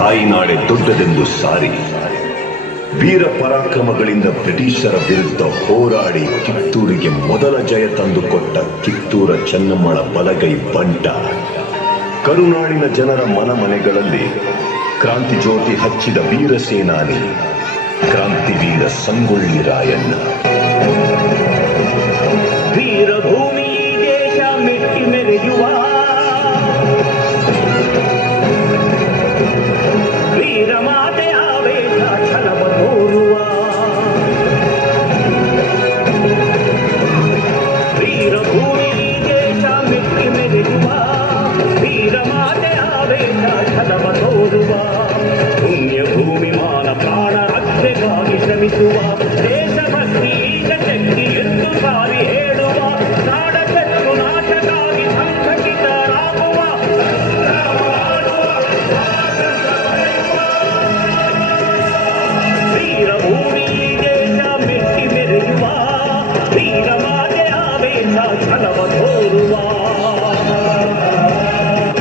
ತಾಯಿನಾಡೆ ದೊಡ್ಡದೆಂದು ಸಾರಿ ವೀರ ಪರಾಕ್ರಮಗಳಿಂದ ಬ್ರಿಟಿಷರ ವಿರುದ್ಧ ಹೋರಾಡಿ ಕಿತ್ತೂರಿಗೆ ಮೊದಲ ಜಯ ತಂದುಕೊಟ್ಟ ಕಿತ್ತೂರ ಚೆನ್ನಮ್ಮಳ ಬಲಗೈ ಬಂಟ ಕರುನಾಡಿನ ಜನರ ಮನಮನೆಗಳಲ್ಲಿ ಕ್ರಾಂತಿ ಜ್ಯೋತಿ ಹಚ್ಚಿದ ವೀರ ಸೇನಾನಿ ಕ್ರಾಂತಿವೀರ ಸಂಗೊಳ್ಳಿ ರಾಯಣ್ಣ. ವೀರಭೂಮಿ ದೇಶ ಮೆಟ್ಟಿ ಮೆರೆಯುವ ವೀರಮಾತೆ ಆವೇಶ ಛಲವ ತೋರುವ ವೀರಭೂಮಿ ದೇಶ ಮೆಟ್ಟಿ ಮೆರೆಯುವ ವೀರಮಾತೆ ಆವೇಶ ಛಲವ ತೋರುವ ಪುಣ್ಯಭೂಮಿ ಮಾನ ಪ್ರಾಣ ರಕ್ಷೆಗಾಗಿ ಶ್ರಮಿಸುವ ದೇಶಭಕ್ತಿ ಈಗ ಶಕ್ತಿ ಎಂದು ಸಾರಿ ಹೇಳುವ ನಾಡಶತ್ರು ನಾಶಕ್ಕಾಗಿ ಸಂಘಟಿತರಾಗುವ ವೀರಭೂಮಿ ದೇಶ ಮೆಟ್ಟಿ ಮೆರೆಯುವ ವೀರಮಾತೆ ಆವೇಶ ಛಲವ ತೋರುವ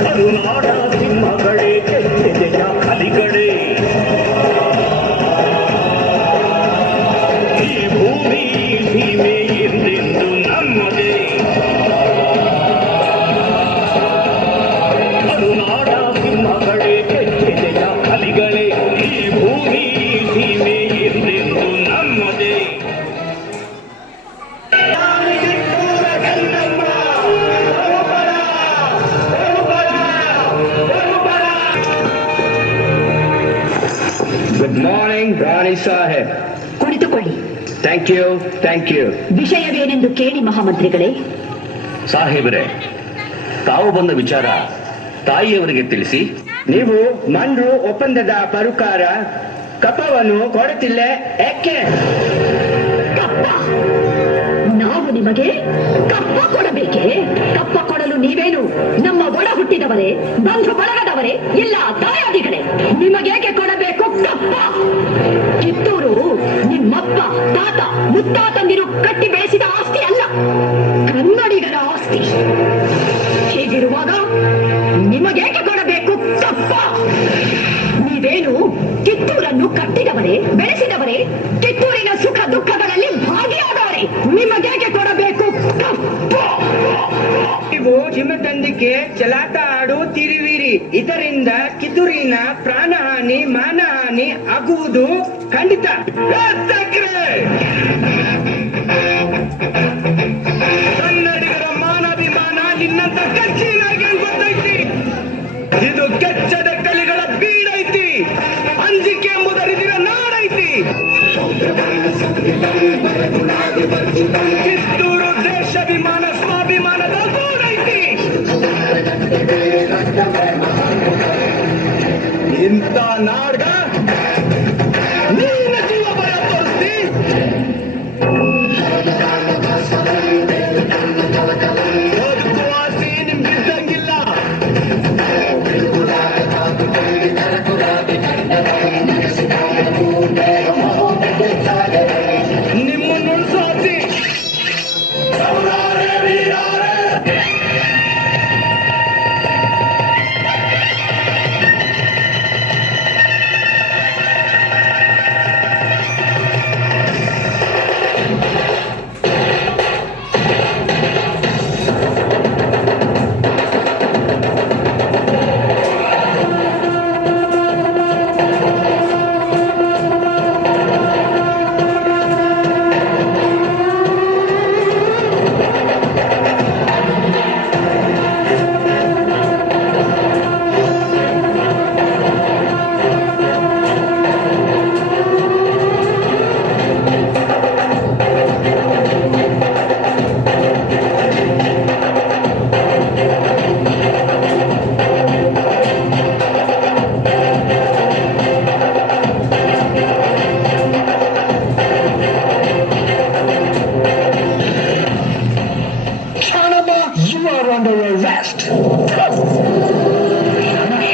ಕರುನಾಡ ಸಿಂಹಗಳೇ ಕೆಚ್ಚೆದೆಯ ಕಲಿಗಳೇ ಈ ಭೂಮಿ ಸೀಮೆ ಎಂದೆಂದು ನಮ್ಮದೇ ಕರುನಾಡ ಸಿಂಹಗಳೇ ಕೆಚ್ಚೆದೆಯ ಕಲಿಗಳೇ ಈ ಭೂಮಿ ಸೀಮೆ ಎಂದೆಂದು ನಮ್ಮದೇ. ಗುಡ್ ಮಾರ್ನಿಂಗ್ ರಾಣಿ ಸಾಹೇಬ್. ಕುಳಿತುಕೊಳ್ಳಿ. Thank you thank you. ವಿಷಯವೇನೆಂದು ಕೇಳಿ ಮಹಾಮಂತ್ರಿಗಳೇ. ಸಾಹೇಬರೇ, ತಾವು ಬಂದ ವಿಚಾರ ತಾಯಿಯವರಿಗೆ ತಿಳಿಸಿ. ನೀವು ಮಂಡ್ರು ಒಪ್ಪಂದದ ಪರುಕಾರ ಕಪ್ಪವನ್ನು ಕೊಡುತ್ತಿಲ್ಲ ಯಾಕೆ? ಕಪ್ಪ? ನಾವು ನಿಮಗೆ ಕಪ್ಪ ಕೊಡಬೇಕೆ? ಕಪ್ಪ ಕೊಡಲು ನೀವೇನು ನಮ್ಮ ಒಡ ಹುಟ್ಟಿದವರೇ, ಬಂಧು ಬಳಗದವರೇ, ಇಲ್ಲ ದಾಯಾದಿಗಳೇ? ನಿಮಗೇಕೆ ಕೊಡಬೇಕು ಕಪ್ಪ? ಕಿತ್ತೂರು ನಿಮ್ಮಪ್ಪ ತಾತ ಮುತ್ತಾತಂದಿರು ಕಟ್ಟಿ ಬೆಳೆಸಿದ ಆಸ್ತಿ ಅಲ್ಲ, ಕನ್ನಡಿಗರ ಆಸ್ತಿ. ಹೀಗಿರುವಾಗ ನಿಮಗೇಕೆ ಕೊಡಬೇಕು ಕಪ್ಪ? ನೀವೇನು ಕಿತ್ತೂರನ್ನು ಕಟ್ಟಿದವರೇ, ಬೆಳೆಸಿದವರೇ, ಕಿತ್ತೂರಿನ ಸುಖ ದುಃಖಗಳಲ್ಲಿ ಭಾಗಿಯಾದವರೇ. ನಿಮಗೇಕೆ ಕೊಡಬೇಕು ಕಪ್ಪ? ನೀವು ಚಿಮ್ಮತಂದಿಕೆ ಚಲಾಟ ಆಡುತ್ತಿರುವಿರಿ. ಇದರಿಂದ ಕಿತ್ತೂರಿನ ಪ್ರಾಣಹಾನಿ ಮಾನಹಾನಿ ಆಗುವುದು ಖಂಡಿತ. ಕನ್ನಡಿಗರ ಮಾನಾಭಿಮಾನ ನಿನ್ನಂತ ಕಚ್ಚಿನಾಗಿ ಗೊತ್ತೈತಿ. ಇದು ಕೆಚ್ಚದ ಕಲಿಗಳ ಬೀಡೈತಿ. ಅಂಜಿಕೆ ಎಂಬುದರಿದಿರ ನಾಡೈತಿ. ಕಿತ್ತೂರು ದೇಶಾಭಿಮಾನ ಸ್ವಾಭಿಮಾನದ ಗೂಡೈತಿ. ಇಂಥ ನಾಡ್ಗ ನೀನ ಜೀವ ಬರ ತೋರಿಸ್ತಿ. ಬದುಕುವಾಸಿ ನಿಮ್ಗಿದ್ದಂಗಿಲ್ಲ. ನಿಮ್ಮನ್ನು ಉಳಿಸೋಸಿ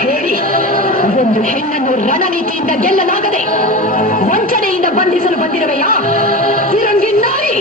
ಹೇಳಿ, ಒಂದು ಹೆಣ್ಣನ್ನು ರಣನೀತಿಯಿಂದ ಗೆಲ್ಲಲಾಗದೆ ವಂಚನೆಯಿಂದ ಬಂಧಿಸಲು ಬಂದಿರುವೆಯಾ ತಿರಂಗಿ ನಾರಿ?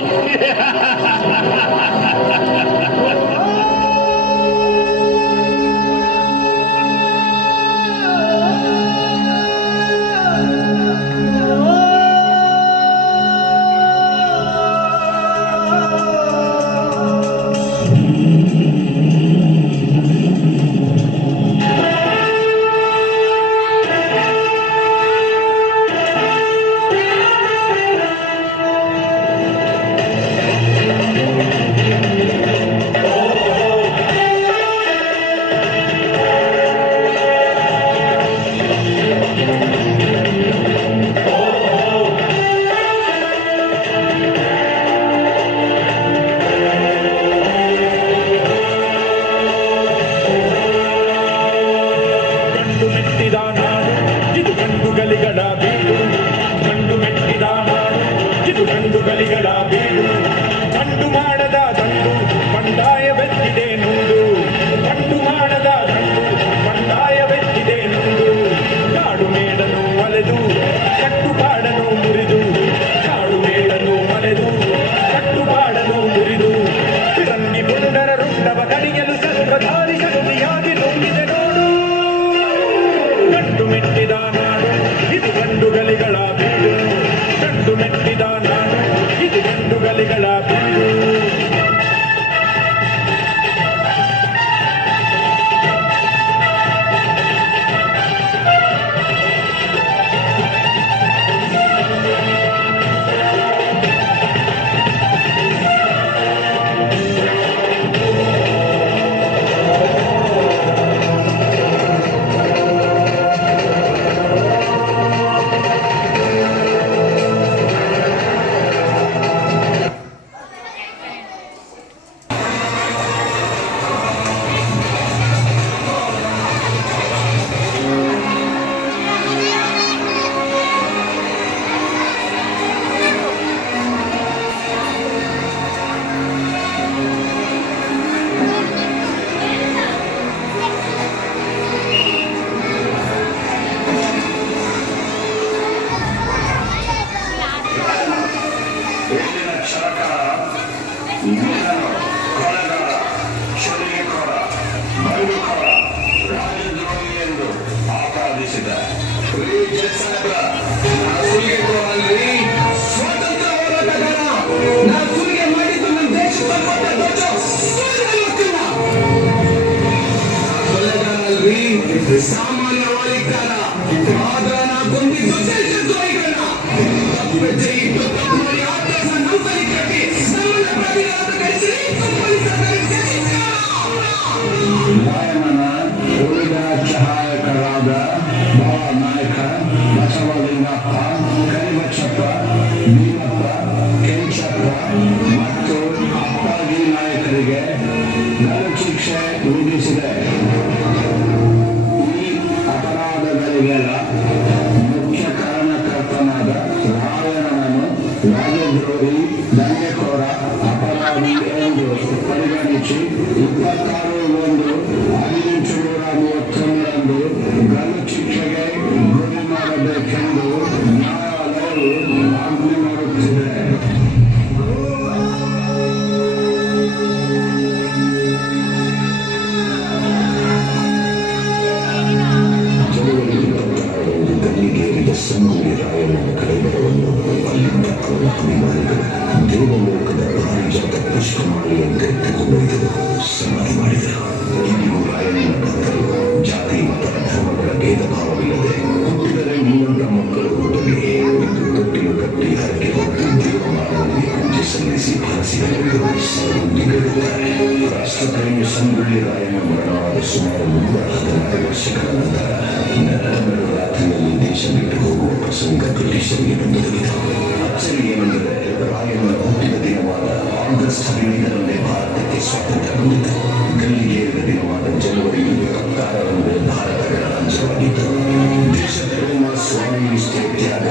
ಸಾಧಿಸಿದ. ಸ್ವಾತಂತ್ರ್ಯ ಹೋರಾಟಗಾರ ನಾನು ಸುಲಿಗೆ ಮಾಡಿದ್ದು ನನ್ನ ದೇಶದ ಕೊಲೆಗಾರಲ್ರಿ, ಸಾಮಾನ್ಯ ವಾಲಿಕಾರ. ಆದ್ರೆ ನಾ ಕೊಂದಿದ್ದು ದೇಶದ್ರೋಹಿಗಳನ್ನ. ತಪ್ಪೆಜ್ಜೆ ಇಟ್ಟು ತಪ್ಪು ಮಾಡಿ ಆದೇಶ ನೌಕರಿ ಕಟ್ಟಿ ಸಮಾನ ಪ್ರತಿರೋಧ ಗಳಿಸಿ ಗಾಯನನ ಉಳಿದ ಸಹಾಯಕರಾದ ನಾಯಕ ಬಸವಲಿಂಗಪ್ಪ, ಕರಿಬಚ್ಚಪ್ಪ, ಭೀಮಪ್ಪ, ಕೆಂಚಪ್ಪ ಮತ್ತು ಅಪ್ಪಾಜಿ ನಾಯಕರಿಗೆ ಗಲ್ಲು ಶಿಕ್ಷೆ ವಿಧಿಸಿದೆ. ಈ ಅಪರಾಧಗಳಿಗೆಲ್ಲ ಮುಖ್ಯ ಕಾರಣಕರ್ತನಾದ ರಾಯಣ್ಣನನ್ನು ರಾಜದ್ರೋಹಿ, ದಂಗೆಕೋರ, ಅಪರಾಧಿ ಎಂದು ಪರಿಗಣಿಸಿ 26/1/1931 ಗಲ್ಲು ಶಿಕ್ಷೆಗೆ ಗುರಿ ಮಾಡಬೇಕೆಂದು ನ್ಯಾಯಾಲಯವು ಆಜ್ಞೆ ಮಾಡುತ್ತಿದೆ. ಜನವರಿ 26 ಗಲ್ಲಿಗೇರಿದ ಸಂಗೊಳ್ಳಿ ರಾಯಣ್ಣನ ಕೈಬರವನ್ನು ಅಲ್ಲಿಂದ ಅವರ ಅಭಿಮಾನಿಗಳು ದೇವಲೋಕದ ಪಾರಿಜಾತ ಪುಷ್ಪಮಾಲೆಯಂತೆ ತಗೊಂಡೊಯ್ದು ಸಮಾಧಿ ಮಾಡಿದರು. ಇಂದಿಗೂ ರಾಯಣ್ಣನ ಭಕ್ತರು ಜಾತಿ ಮತ ಧರ್ಮಗಳ ಭೇದ ಭಾವವಿಲ್ಲದೆ ಹುಟ್ಟಿದರೆ ನಿಮ್ಮಂತ ಮಕ್ಕಳು ಹುಟ್ಟಲಿ ಎಂದು ತೊಟ್ಟಿಲು ಕಟ್ಟಿ ಹರಕೆ ಹೊತ್ತು ದೇವಮಾನವನಿಗೆ ಪೂಜೆ ಸಲ್ಲಿಸಿ ಹರಸಿದರೆಂದು ಸಾರ್ವಜನಿಕರಿದ್ದಾರೆ. ರಾಷ್ಟ್ರಪ್ರೇಮಿ ಸಂಗೊಳ್ಳಿ ರಾಯಣ್ಣ ಮರಣವಾದ ಸುಮಾರು 116 ವರ್ಷಗಳ ನಂತರ ನಡು ರಾತ್ರಿಯಲ್ಲಿ ದೇಶ ಬಿಟ್ಟು ಹೋಗುವ ಪ್ರಸಂಗ ಬ್ರಿಟಿಷರಿಗೆ ಬಂದೊದಗಿತು. ಅಚ್ಚರಿ ಏನೆಂದರೆ ರಾಯಣ್ಣನ ಹುಟ್ಟಿದ ದಿನವಾದ ಆಗಸ್ಟ್ 15ರಂದೇ ಭಾರತಕ್ಕೆ ಸ್ವಾತಂತ್ರ್ಯ ಬಂದಿತು. ಗಲ್ಲಿಗೇರಿದ ದಿನವಾದ ಜನವರಿ 26ರಂದು ಭಾರತ ಗಣರಾಜ್ಯವಾಗಿತ್ತು. ದೇಶ ಪ್ರೇಮ, ಸ್ವಾಮಿ ನಿಷ್ಠೆ, ತ್ಯಾಗ